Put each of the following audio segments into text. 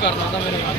ਕਰਨਾ ਤਾਂ ਮੇਰੇ ਤੇਰਾ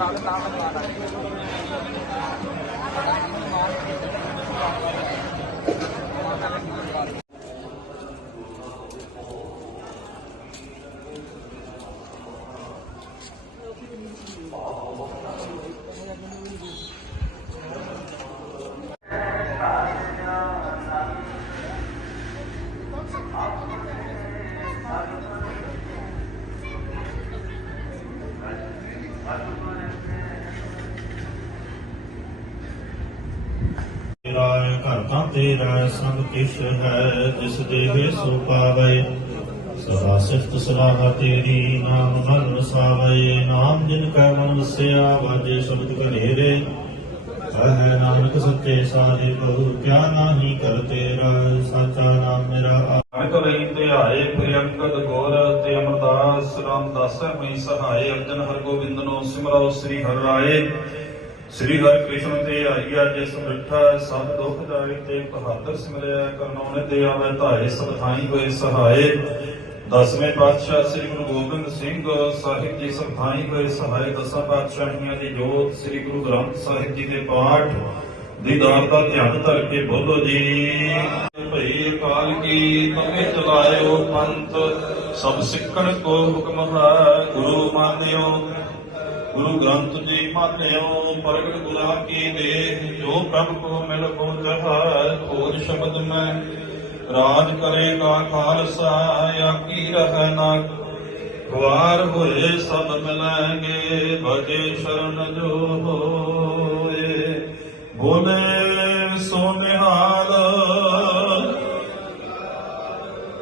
ਹੈ, ਘਰ ਤਾਂ ਤੇਰਾ ਸੰਗ ਕਿਛ ਹੈ, ਜਿਸ ਦੇਹ ਸੋ ਪਾਵੇ। ਸਦਾ ਸਿਫਤ ਸਲਾਹ ਤੇਰੀ ਨਾਮ ਮਨ ਵਸਾਵੇ ਨਾਮ ਜਿਨ ਕੈ ਮਨ ਵਸਿਆ, ਵਾਜੇ ਸ਼ਬਦ ਘਨੇਰੇ। ਕਹੈ ਨਾਨਕ ਸੱਚੇ ਸਾਜੇ ਪ੍ਰਭੂ, ਕਿਆ ਨਾਹੀ ਕਰ ਤੇਰਾ, ਸਾਚਾ ਨਾਮ ਮੇਰਾ ਅਨਕ ਰਹੀ ਧਿਆਏ ਪ੍ਰਿਯੰਕਦ ਗੋਰ ਤੇ ਅਮਰਦਾਸ ਰਾਮਦਾਸ ਮਈ ਸਹਾਏ। ਅਰਜਨ ਹਰ ਗੋਬਿੰਦ ਨੋ ਸਿਮਰੋ ਸ੍ਰੀ ਹਰਿ ਰਾਏ। ਸ੍ਰੀ ਹਰਿ ਕ੍ਰਿਸ਼ਨ ਤੇ ਆਈਆ ਜਿਸ ਮਿੱਠਾ ਸਭ ਦੁਖ ਜਾਏ ਤੇ ਬਹਾਦਰ ਸਿਮਰਿਆ ਕਰਨੌਨੇ ਤੇ ਆਵੇ ਧਾਏ ਸਭ ਹੋਏ ਸਹਾਏ। ਦਸਵੇਂ ਪਾਤਸ਼ਾਹ ਸ੍ਰੀ ਗੁਰੂ ਗੋਬਿੰਦ ਸਿੰਘ ਸਾਹਿਬ ਜੀ ਸਭ ਹੋਏ ਸਹਾਏ। ਦਸਾਂ ਪਾਤਸ਼ਾਹੀਆਂ ਦੀ ਜੋਤ ਸ੍ਰੀ ਗੁਰੂ ਗ੍ਰੰਥ ਸਾਹਿਬ ਜੀ ਦੇ ਪਾਠ ਦੀਦਾਰ ਦਾ ਧਿਆਨ ਧਰ ਕੇ ਬੋਲੋ ਜੀ। ਭਈ ਅਕਾਲ ਕੀ ਤਮੇ ਚਲਾਇਓ ਪੰਥ, ਸਭ ਸਿੱਖਣ ਕੋ ਹੁਕਮ ਹੈ, ਗੁਰੂ ਮਾਨਿਓ। ਗੁਰੂ ਗ੍ਰੰਥ ਜੀ ਮਾਨਿਓ ਪ੍ਰਗਟ ਗੁਰਾ ਕੀ ਦੇਹ, ਜੋ ਪ੍ਰਭ ਕੋ ਮਿਲ ਕੋ ਜਹਾਰ ਖੋਜ ਸ਼ਬਦ ਮੈਂ। ਰਾਜ ਕਰੇਗਾ ਖਾਲਸਾ ਆਕੀ ਰਹਿ ਨਾ। ਹੋਏ ਸਭ ਮਿਲਾਂਗੇ, ਭਜੇ ਸ਼ਰਨ ਜੋ ਹੋਏ। ਬੋਲੇ ਸੋਨਿਹਾਲ।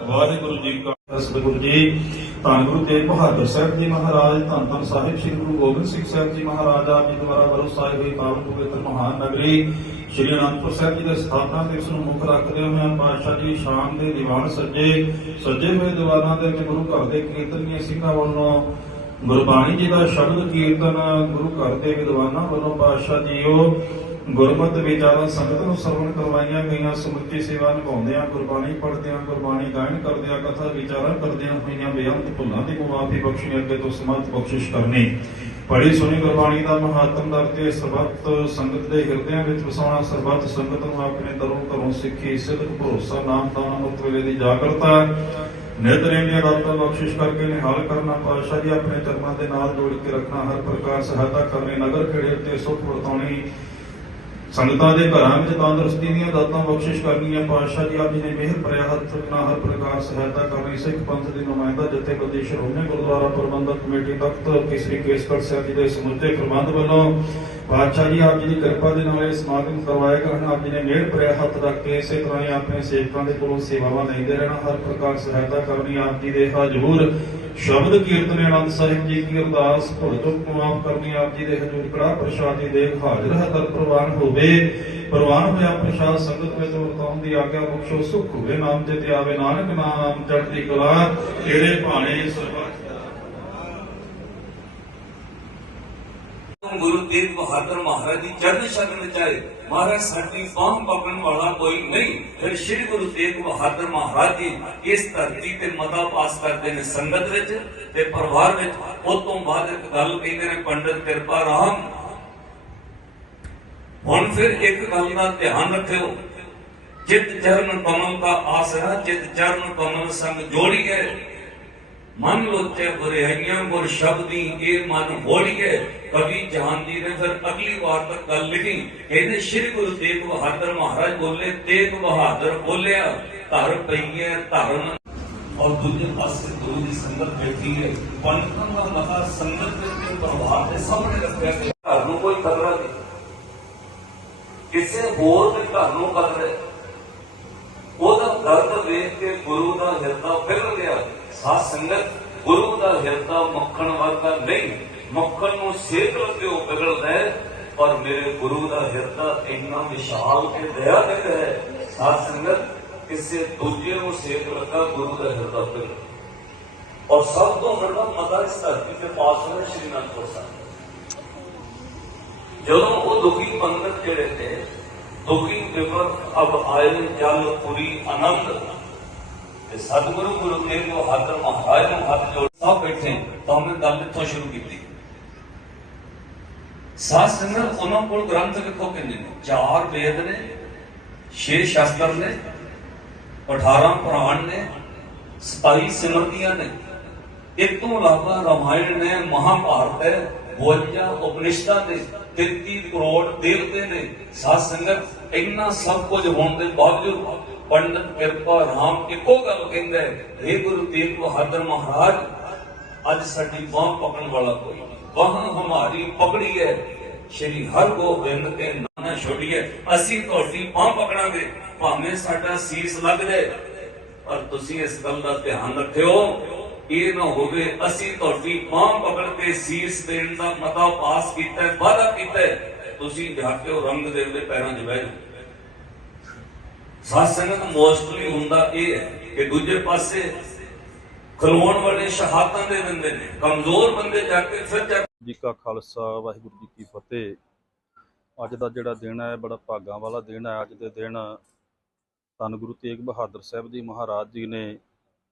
ਵਾਹਿਗੁਰੂ ਜੀ ਕਾ ਸਤਿਗੁਰੂ ਜੀ ਧੰਨ ਗੁਰੂ ਤੇਗ ਬਹਾਦਰ ਸਾਹਿਬ ਜੀ ਮਹਾਰਾਜ, ਧੰਨ ਧੰਨ ਸਾਹਿਬ ਸ੍ਰੀ ਗੁਰੂ ਗੋਬਿੰਦ ਸਿੰਘ ਸਾਹਿਬ ਜੀ ਮਹਾਰਾਜ, ਆਪ ਜੀ ਦੁਆਰਾ ਬਰੋ ਸਾਹਿਬ ਹੋਈ ਪਾਵਨ ਪਵਿੱਤਰ ਮਹਾਨ ਨਗਰੀ ਸ੍ਰੀ ਅਨੰਦਪੁਰ ਸਾਹਿਬ ਜੀ ਦੇ ਸਥਾਪਨਾ ਦਿਵਸ ਨੂੰ ਮੁੱਖ ਰੱਖਦੇ ਹੋਏ ਪਾਤਸ਼ਾਹ ਜੀ ਸ਼ਾਮ ਦੇ ਦੀਵਾਨ ਸੱਜੇ ਸੱਜੇ ਹੋਏ ਦੀਵਾਨਾਂ ਦੇ ਵਿੱਚ ਗੁਰੂ ਘਰ ਦੇ ਕੀਰਤਨੀਏ ਸਿੰਘਾਂ ਵੱਲੋਂ ਗੁਰਬਾਣੀ ਜੀ ਦਾ ਸ਼ਬਦ ਕੀਰਤਨ, ਗੁਰੂ ਘਰ ਦੇ ਵਿਦਵਾਨਾਂ ਵੱਲੋਂ ਪਾਤਸ਼ਾਹ ਜੀਓ ਗੁਰਮਤਿ ਵਿਚਾਰਾਂ ਸੰਗਤ ਨੂੰ ਸਰਵਣ ਕਰਵਾਈਆਂ ਗਈਆਂ, ਸਮੁੱਚੀ ਸੇਵਾ ਨਿਭਾਉਂਦਿਆਂ, ਗੁਰਬਾਣੀ ਪੜ੍ਹਦਿਆਂ, ਗੁਰਬਾਣੀ ਗਾਇਨ ਕਰਦਿਆਂ, ਕਥਾ ਵਿਚਾਰਾਂ ਕਰਦਿਆਂ ਹੋਈਆਂ ਬੇਅੰਤ ਭੁੱਲਾਂ ਦੀ ਮੁਆਫੀ ਬਖਸ਼ਣੀ ਅੱਗੇ ਤੋਂ ਸਮਰਥ ਬਖਸ਼ਿਸ਼ ਕਰਨੀ। ਪੜੀ ਸੁਣੀ ਗੁਰਬਾਣੀ ਦਾ ਮਹਾਤਮ ਦਰਜੇ ਸਰਬੱਤ ਸੰਗਤ ਦੇ ਹਿਰਦਿਆਂ ਵਿੱਚ ਵਸਾਉਣਾ, ਸਰਬੱਤ ਸੰਗਤ ਨੂੰ ਆਪਣੇ ਦਰੋਂ ਘਰੋਂ ਸਿੱਖੀ, ਸਿੱਧਕ ਭਰੋਸਾ, ਨਾਮ ਦਾਨ ਮੁਕਤ ਵੇਲੇ ਦੀ ਜਾਗਰਤਾ, ਨਿਤ ਰਹਿੰਦੀਆਂ ਦਾਤਾਂ ਬਖਸ਼ਿਸ਼ ਕਰਕੇ ਨਿਹਾਲ ਕਰਨਾ, ਪਾਤਸ਼ਾਹ ਜੀ ਆਪਣੇ ਚਰਨਾਂ ਦੇ ਨਾਲ ਜੋੜ ਕੇ ਰੱਖਣਾ, ਹਰ ਪ੍ਰਕਾਰ ਸਹਾਇਤਾ ਕਰਨੀ, ਨਗਰ ਖੇੜੇ ਉੱਤੇ ਸੁਖ ਵਰਤਾਉਣੀ ਸੰਗਤਾਂ ਦੇ ਘਰਾਂ ਵਿੱਚ ਤੰਦਰੁਸਤੀ ਦੀਆਂ ਦਾਤਾਂ ਬਖਸ਼ਿਸ਼ ਕਰਨੀਆਂ, ਪਾਤਸ਼ਾਹ ਜੀ ਆਪ ਜੀ ਨੇ ਮਿਹਰ ਭਰਿਆ ਹੱਥ ਨਾਲ ਹਰ ਪ੍ਰਕਾਰ ਸਹਾਇਤਾ ਕਰਨੀ, ਸਿੱਖ ਪੰਥ ਦੀ ਨੁਮਾਇੰਦਾ ਜਥੇਬੰਦੀ ਸ਼੍ਰੋਮਣੀ ਗੁਰਦੁਆਰਾ ਪ੍ਰਬੰਧਕ ਕਮੇਟੀ ਤਖਤ ਕੇਸਰੀ ਕੇਸਗੜ੍ਹ ਸਾਹਿਬ ਜੀ ਦੇ ਸਮੁੱਚੇ ਪ੍ਰਬੰਧ ਵੱਲੋਂ ਪਾਤਸ਼ਾਹ ਜੀ ਆਪ ਜੀ ਦੀ ਕਿਰਪਾ ਦੇ ਨਾਲ ਇਹ ਸਮਾਗਮ ਕਰਵਾਇਆ ਕਰਨ ਆਪ ਜੀ ਨੇ ਮਿਹਰ ਭਰਿਆ ਹੱਥ ਰੱਖ ਕੇ ਇਸੇ ਤਰ੍ਹਾਂ ਹੀ ਆਪਣੇ ਸੇਵਕਾਂ ਦੇ ਕੋਲੋਂ ਸੇਵਾਵਾਂ ਲੈਂਦੇ ਰਹਿਣਾ, ਹਰ ਪ੍ਰਕਾਰ ਸਹਾਇਤਾ ਕਰਨੀ, ਆਪ ਜੀ ਦੇ ਹਜ਼ੂਰ ਸ਼ਬਦ ਕੀਰਤਨ ਆਨੰਦ ਸਾਹਿਬ ਜੀ ਕੀ ਅਰਦਾਸ, ਭੁੱਲ ਤੋਂ ਮਾਫ ਕਰਨੀ, ਆਪ ਜੀ ਦੇ ਹਜ਼ੂਰ ਕੜਾ ਪ੍ਰਸ਼ਾਦ ਦੀ ਦੇਖ ਹਾਜ਼ਰ ਹੈ ਦਰ ਪ੍ਰਵਾਨ ਹੋਵੇ। ਪ੍ਰਵਾਨ ਹੋਇਆ ਪ੍ਰਸ਼ਾਦ ਸੰਗਤ ਵਿੱਚ ਵਰਤਾਉਣ ਦੀ ਆਗਿਆ ਬਖਸ਼ੋ, ਸੁਖ ਹੋਵੇ, ਨਾਮ ਤੇ ਤੇ ਆਵੇ ਨਾਨਕ ਨਾਮ ਚੜ੍ਹਦੀ ਕਲਾ ਤੇਰੇ ਭਾਣੇ ਸਰਬੱਤ ਗੁਰੂ ਤੇਗ ਬਹਾਦਰ ਮਹਾਰਾਜ ਦੀ ਚਰਨ ਸ਼ਰਨ ਵਿੱਚ ਆਏ ਮਹਾਰਾਜ ਸਾਡੀ ਬਾਹ ਪਕੜਨ ਵਾਲਾ ਕੋਈ ਨਹੀਂ, ਫਿਰ ਸ੍ਰੀ ਗੁਰੂ ਤੇਗ ਬਹਾਦਰ ਮਹਾਰਾਜ ਜੀ ਇਸ ਧਰਤੀ ਤੇ ਮਤਾ ਪਾਸ ਕਰਦੇ ਨੇ ਸੰਗਤ ਵਿੱਚ ਤੇ ਪਰਿਵਾਰ ਵਿੱਚ। ਉਹ ਤੋਂ ਬਾਅਦ ਇੱਕ ਗੱਲ ਕਹਿੰਦੇ ਨੇ, ਪੰਡਤ ਕਿਰਪਾ ਰਾਮ। ਹੁਣ ਫਿਰ ਇੱਕ ਗੱਲ ਦਾ ਧਿਆਨ ਰੱਖਿਓ। ਜਿਤ ਚਰਨ ਕਮਲ ਦਾ ਆਸਰਾ, ਜਿਤ ਚਰਨ ਕਮਲ ਸੰਗ ਜੋੜੀਏ ਮਨ ਲੋਚੇ ਬੁਰਾਈਆਂ ਗੁਰ ਸ਼ਬਦੀ ਇਹ ਮਨ ਹੋੜੀਏ ਕਵੀ ਜਹਾਨ ਜੀ ਨੇ ਫਿਰ ਅਗਲੀ ਵਾਰ ਤੱਕ ਗੱਲ ਲਿਖੀ। ਕਹਿੰਦੇ ਸ੍ਰੀ ਗੁਰੂ ਤੇਗ ਬਹਾਦਰ ਮਹਾਰਾਜ ਬੋਲੇ ਤੇਗ ਬਹਾਦਰ ਬੋਲਿਆ ਧਰ ਪਈਏ ਧਰਮ ਔਰ ਦੂਜੇ ਪਾਸੇ ਗੁਰੂ ਦੀ ਸੰਗਤ ਬੈਠੀ ਹੈ। ਪੰਥਾਂ ਦਾ ਮਤਾ ਸੰਗਤ ਦੇ ਉੱਤੇ ਪ੍ਰਭਾਵ ਦੇ ਸਾਹਮਣੇ ਰੱਖਿਆ ਗਿਆ। ਘਰ ਨੂੰ ਕੋਈ ਖਤਰਾ ਨਹੀਂ। ਕਿਸੇ ਹੋਰ ਦੇ ਘਰ ਨੂੰ ਖਤਰਾ ਉਹਦਾ ਦਰਦ ਵੇਖ ਕੇ ਗੁਰੂ ਦਾ ਹਿਰਦਾ ਫਿਰ ਗਿਆ। ਸਾਧ ਸੰਗਤ ਗੁਰੂ ਦਾ ਹਿਰਦਾ ਮੱਖਣ ਵਰਗਾ ਨਹੀਂ ਮੱਖਣ ਨੂੰ ਸੇਕ ਲੱਗੇ ਉਹ ਪਿਘਲਦਾ ਹੈ ਪਰ ਮੇਰੇ ਗੁਰੂ ਦਾ ਹਿਰਦਾ ਇੰਨਾ ਵਿਸ਼ਾਲ ਤੇ ਦਇਆ ਦੇ ਹੈ ਸਾਧ ਸੰਗਤ ਕਿਸੇ ਦੂਜੇ ਨੂੰ ਸੇਕ ਲੱਗਾ ਗੁਰੂ ਦਾ ਹਿਰਦਾ ਪਿਘਲ ਔਰ ਸਭ ਤੋਂ ਵੱਡਾ ਮਤਾ ਇਸ ਧਰਤੀ ਤੇ ਪਾਸ ਹੋਇਆ ਸ਼੍ਰੀ ਅਨੰਦਪੁਰ ਸਾਹਿਬ ਜਦੋਂ ਉਹ ਦੁਖੀ ਪੰਡਤ ਜਿਹੜੇ ਤੇ ਦੁਖੀ ਵਿਵਰ ਅਬ ਆਏ ਜਲ ਪੁਰੀ ਆਨੰਦ ਤੇ ਸਤਿਗੁਰੂ ਗੁਰੂ ਤੇਗ ਬਹਾਦਰ ਮਹਾਰਾਜ ਨੂੰ ਹੱਥ ਜੋੜ ਸਭ ਬੈਠੇ ਤਾਂ ਮੈਂ ਗੱਲ ਇੱਥੋਂ ਸ਼ੁਰੂ ਕੀਤੀ। ਸਾਧ ਸੰਗਤ ਉਹਨਾਂ ਕੋਲ ਗ੍ਰੰਥ ਲਿਖੋ ਕਿੰਨੇ ਨੇ? ਚਾਰ ਵੇਦ ਨੇ, ਛੇ ਸ਼ਾਸਤਰ ਨੇ 18 ਪੁਰਾਣ ਨੇ 27 ਸਿਮਰਤੀਆਂ ਨੇ। ਇਸ ਤੋਂ ਇਲਾਵਾ ਰਾਮਾਇਣ ਨੇ, ਮਹਾਭਾਰਤ ਹੈ 52 ਉਪਨਿਸ਼ਦਾਂ ਨੇ 33 ਕਰੋੜ ਦੇਵਤੇ ਨੇ। ਸਾਧ ਸੰਗਤ ਇੰਨਾ ਸਭ ਕੁਝ ਹੋਣ ਦੇ ਬਾਵਜੂਦ ਪੰਡਤ ਕਿਰਪਾ ਰਾਮ ਇੱਕੋ ਗੱਲ ਕਹਿੰਦਾ ਹੈ हे ਗੁਰੂ ਤੇਗ ਬਹਾਦਰ ਮਹਾਰਾਜ, ਅੱਜ ਸਾਡੀ ਬਾਹ ਪਕੜਨ ਵਾਲਾ ਕੋਈ ਬਾਹ ਹਮਾਰੀ ਪਕੜੀ ਹੈ। ਸ਼੍ਰੀ ਹਰਗੋਬਿੰਦ ਕੇ ਨਾਮ ਛੋੜੀਏ ਅਸੀਂ ਤੁਹਾਡੀ ਬਾਹ ਪਕੜਾਂਗੇ। ਭਾਵੇਂ ਸਾਡਾ ਸੀਸ ਲੱਗ ਜਾਏ, ਪਰ ਤੁਸੀਂ ਇਸ ਗੱਲ ਦਾ ਧਿਆਨ ਰੱਖਿਓ। ਇਹ ਨਾ ਹੋਵੇ ਅਸੀਂ ਤੁਹਾਡੀ ਬਾਹ ਪਕੜ ਕੇ ਸੀਸ ਦੇਣ ਦਾ ਮਤਾ ਪਾਸ ਕੀਤਾ ਹੈ, ਵਾਅਦਾ ਕੀਤਾ ਤੁਸੀਂ ਜਾ ਕੇ ਰੰਗ ਦੇ ਪੈਰਾਂ 'ਚ ਬਹਿ ਜਾਓ। ਸਾਧ ਸੰਗਤ ਮੋਸਟਲੀ ਹੁੰਦਾ ਇਹ ਹੈ ਕਿ ਦੂਜੇ ਪਾਸੇ ਖਲੋਣ ਵਾਲੇ ਸ਼ਹਾਦਤਾਂ ਦੇ ਦਿੰਦੇ ਨੇ, ਕਮਜ਼ੋਰ ਬੰਦੇ ਜਾ ਕੇ ਫਿਰ ਜੀ ਕਾ ਖਾਲਸਾ, ਵਾਹਿਗੁਰੂ ਜੀ ਕੀ ਫਤਿਹ। ਅੱਜ ਦਾ ਜਿਹੜਾ ਦਿਨ ਹੈ ਬੜਾ ਭਾਗਾਂ ਵਾਲਾ ਦਿਨ ਹੈ। ਅੱਜ ਦੇ ਦਿਨ ਧੰਨ ਗੁਰੂ ਤੇਗ ਬਹਾਦਰ ਸਾਹਿਬ ਜੀ ਮਹਾਰਾਜ ਜੀ ਨੇ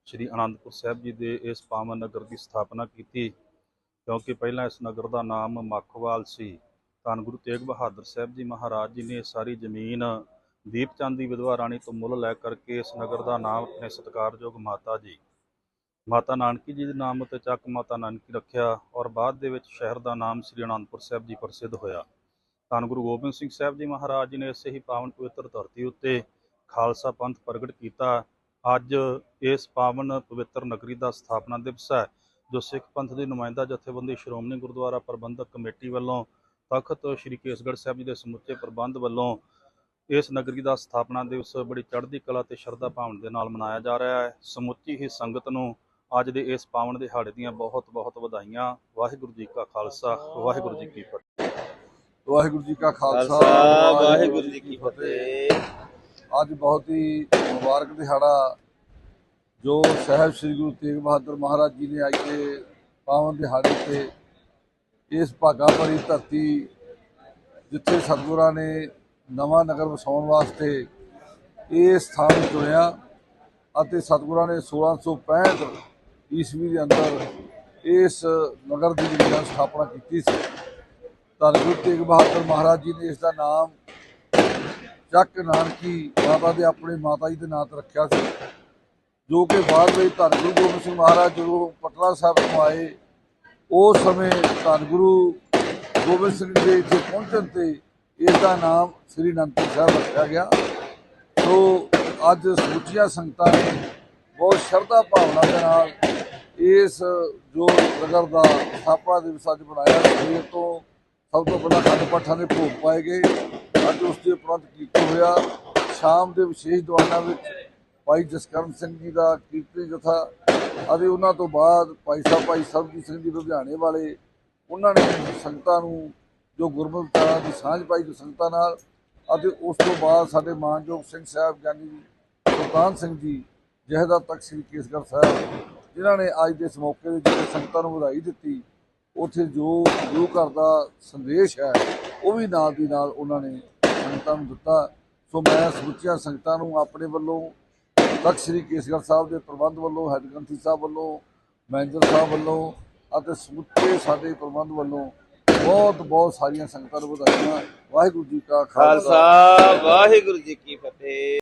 ਸ੍ਰੀ ਅਨੰਦਪੁਰ ਸਾਹਿਬ ਜੀ ਦੇ ਇਸ ਪਾਵਨ ਨਗਰ ਦੀ ਸਥਾਪਨਾ ਕੀਤੀ, ਕਿਉਂਕਿ ਪਹਿਲਾਂ ਇਸ ਨਗਰ ਦਾ ਨਾਮ ਮੱਖਵਾਲ ਸੀ। ਧੰਨ ਗੁਰੂ ਤੇਗ ਬਹਾਦਰ ਸਾਹਿਬ ਜੀ ਮਹਾਰਾਜ ਜੀ ਨੇ ਸਾਰੀ ਜ਼ਮੀਨ ਦੀਪਚੰਦ ਦੀ ਵਿਧਵਾ ਰਾਣੀ ਤੋਂ ਮੁੱਲ ਲੈ ਕਰਕੇ ਇਸ ਨਗਰ ਦਾ ਨਾਮ ਆਪਣੇ ਸਤਿਕਾਰਯੋਗ ਮਾਤਾ ਜੀ। ਮਾਤਾ ਨਾਨਕੀ ਜੀ ਦੇ ਨਾਮ ਉੱਤੇ ਚੱਕ ਮਾਤਾ ਨਾਨਕੀ ਰੱਖਿਆ ਔਰ ਬਾਅਦ ਦੇ ਵਿੱਚ ਸ਼ਹਿਰ ਦਾ ਨਾਮ ਸ੍ਰੀ ਅਨੰਦਪੁਰ ਸਾਹਿਬ ਜੀ ਪ੍ਰਸਿੱਧ ਹੋਇਆ। ਧੰਨ ਗੁਰੂ ਗੋਬਿੰਦ ਸਿੰਘ ਸਾਹਿਬ ਜੀ ਮਹਾਰਾਜ ਜੀ ਨੇ ਇਸੇ ਹੀ ਪਾਵਨ ਪਵਿੱਤਰ ਧਰਤੀ ਉੱਤੇ ਖਾਲਸਾ ਪੰਥ ਪ੍ਰਗਟ ਕੀਤਾ। ਅੱਜ ਇਸ ਪਾਵਨ ਪਵਿੱਤਰ ਨਗਰੀ ਦਾ ਸਥਾਪਨਾ ਦਿਵਸ ਹੈ, ਜੋ ਸਿੱਖ ਪੰਥ ਦੀ ਨੁਮਾਇੰਦਾ ਜਥੇਬੰਦੀ ਸ਼੍ਰੋਮਣੀ ਗੁਰਦੁਆਰਾ ਪ੍ਰਬੰਧਕ ਕਮੇਟੀ ਵੱਲੋਂ ਤਖਤ ਸ੍ਰੀ ਕੇਸਗੜ੍ਹ ਸਾਹਿਬ ਜੀ ਦੇ ਸਮੁੱਚੇ ਪ੍ਰਬੰਧ ਵੱਲੋਂ ਇਸ ਨਗਰੀ ਦਾ ਸਥਾਪਨਾ ਦਿਵਸ ਬੜੀ ਚੜ੍ਹਦੀ ਕਲਾ ਤੇ ਸ਼ਰਧਾ ਭਾਵਨਾ ਦੇ ਨਾਲ ਮਨਾਇਆ ਜਾ ਰਿਹਾ ਹੈ। ਸਮੁੱਚੀ ਹੀ ਸੰਗਤ ਨੂੰ ਅੱਜ ਦੇ ਇਸ ਪਾਵਨ ਦਿਹਾੜੇ ਦੀਆਂ ਬਹੁਤ ਬਹੁਤ ਵਧਾਈਆਂ। ਵਾਹਿਗੁਰੂ ਜੀ ਕਾ ਖਾਲਸਾ ਵਾਹਿਗੁਰੂ ਜੀ ਕੀ ਫਤਿਹ। ਵਾਹਿਗੁਰੂ ਜੀ ਕਾ ਖਾਲਸਾ ਖਾਲਸਾ ਵਾਹਿਗੁਰੂ ਜੀ ਕੀ ਫਤਿਹ। ਅੱਜ ਬਹੁਤ ਹੀ ਮੁਬਾਰਕ ਦਿਹਾੜਾ ਜੋ ਸਾਹਿਬ ਸ੍ਰੀ ਗੁਰੂ ਤੇਗ ਬਹਾਦਰ ਮਹਾਰਾਜ ਜੀ ਨੇ ਅੱਜ ਦੇ ਪਾਵਨ ਦਿਹਾੜੇ ਤੇ ਇਸ ਭਾਗਾ ਭਰੀ ਧਰਤੀ ਜਿੱਥੇ ਸਤਿਗੁਰਾਂ ਨੇ ਨਵਾਂ ਨਗਰ ਵਸਾਉਣ ਵਾਸਤੇ ਇਹ ਸਥਾਨ ਚੁਣਿਆ ਅਤੇ ਸਤਿਗੁਰਾਂ ਨੇ 1665 ਈਸਵੀ ਦੇ ਅੰਦਰ ਇਸ ਨਗਰ ਦੀ ਜਿਹੜੀ ਸਥਾਪਨਾ ਕੀਤੀ ਸੀ। ਧੰਨ ਗੁਰੂ ਤੇਗ ਬਹਾਦਰ ਮਹਾਰਾਜ ਜੀ ਨੇ ਇਸ ਦਾ ਨਾਮ ਚੱਕ ਨਾਨਕੀ ਮਾਤਾ ਦੇ ਆਪਣੇ ਮਾਤਾ ਜੀ ਦੇ ਨਾਂ ਤੇ ਰੱਖਿਆ ਸੀ, ਜੋ ਕਿ ਬਾਅਦ ਵਿੱਚ ਧੰਨ ਗੁਰੂ ਗੋਬਿੰਦ ਸਿੰਘ ਮਹਾਰਾਜ ਜਦੋਂ ਪਟਨਾ ਸਾਹਿਬ ਤੋਂ ਆਏ, ਉਸ ਸਮੇਂ ਧੰਨ ਗੁਰੂ ਗੋਬਿੰਦ ਸਿੰਘ ਜੀ ਦੇ ਇੱਥੇ ਪਹੁੰਚਣ ਤੇ ਇਸ ਦਾ ਨਾਮ ਸ੍ਰੀ ਅਨੰਦਪੁਰ ਸਾਹਿਬ ਰੱਖਿਆ ਗਿਆ। ਸੋ ਅੱਜ ਸਮੁੱਚੀਆਂ ਸੰਗਤਾਂ ਨੇ ਬਹੁਤ ਸ਼ਰਧਾ ਭਾਵਨਾ ਦੇ ਨਾਲ ਇਸ ਜੋ ਨਗਰ ਦਾ ਸਥਾਪਨਾ ਦਿਵਸ ਅੱਜ ਬਣਾਇਆ ਸਵੇਰ ਤੋਂ ਸਭ ਤੋਂ ਪਹਿਲਾਂ ਖੰਡ ਪਾਠਾਂ ਦੇ ਭੋਗ ਪਾਏ ਗਏ। ਅੱਜ ਉਸ ਦੇ ਉਪਰੰਤ ਕੀਰਤਨ ਹੋਇਆ। ਸ਼ਾਮ ਦੇ ਵਿਸ਼ੇਸ਼ ਦੀਵਾਨਾਂ ਵਿੱਚ ਭਾਈ ਜਸਕਰਨ ਸਿੰਘ ਜੀ ਦਾ ਕੀਰਤਨ ਜਥਾ ਅਤੇ ਉਹਨਾਂ ਤੋਂ ਬਾਅਦ ਭਾਈ ਸਾਹਿਬ, ਭਾਈ ਸਰਬਜੀਤ ਸਿੰਘ ਜੀ ਲੁਧਿਆਣੇ ਵਾਲੇ, ਉਹਨਾਂ ਨੇ ਸੰਗਤਾਂ ਨੂੰ ਜੋ ਗੁਰਮਤਿ ਦੀ ਸਾਂਝ ਪਾਈ ਜੋ ਸੰਗਤਾਂ ਨਾਲ, ਅਤੇ ਉਸ ਤੋਂ ਬਾਅਦ ਸਾਡੇ ਮਾਨਯੋਗ ਸਿੰਘ ਸਾਹਿਬ ਗਿਆਨੀ ਸੁਲਤਾਨ ਸਿੰਘ ਜੀ ਜਹਦਾ ਤਖਤ ਸ੍ਰੀ ਕੇਸਗੜ੍ਹ ਸਾਹਿਬ, ਜਿਨ੍ਹਾਂ ਨੇ ਅੱਜ ਦੇ ਇਸ ਮੌਕੇ ਦੇ ਜਿਹੜੇ ਸੰਗਤਾਂ ਨੂੰ ਵਧਾਈ ਦਿੱਤੀ, ਉੱਥੇ ਜੋ ਗੁਰੂ ਘਰ ਦਾ ਸੰਦੇਸ਼ ਹੈ, ਉਹ ਵੀ ਨਾਲ ਦੀ ਨਾਲ ਉਹਨਾਂ ਨੇ ਸੰਗਤਾਂ ਨੂੰ ਦਿੱਤਾ। ਸੋ ਮੈਂ ਸਮੁੱਚੀਆਂ ਸੰਗਤਾਂ ਨੂੰ ਆਪਣੇ ਵੱਲੋਂ, ਤਖਤ ਸ੍ਰੀ ਕੇਸਗੜ੍ਹ ਸਾਹਿਬ ਦੇ ਪ੍ਰਬੰਧ ਵੱਲੋਂ ਹੈੱਡ ਗ੍ਰੰਥੀ ਸਾਹਿਬ ਵੱਲੋਂ, ਮੈਨੇਜਰ ਸਾਹਿਬ ਵੱਲੋਂ, ਅਤੇ ਸਮੁੱਚੇ ਸਾਡੇ ਪ੍ਰਬੰਧ ਵੱਲੋਂ ਬਹੁਤ ਬਹੁਤ ਸਾਰੀਆਂ ਸੰਗਤਾਂ ਨੂੰ ਵਧਾਈਆਂ। ਵਾਹਿਗੁਰੂ ਜੀ ਕਾ ਖਾਲਸਾ। ਵਾਹਿਗੁਰੂ ਜੀ ਕੀ ਫਤਿਹ।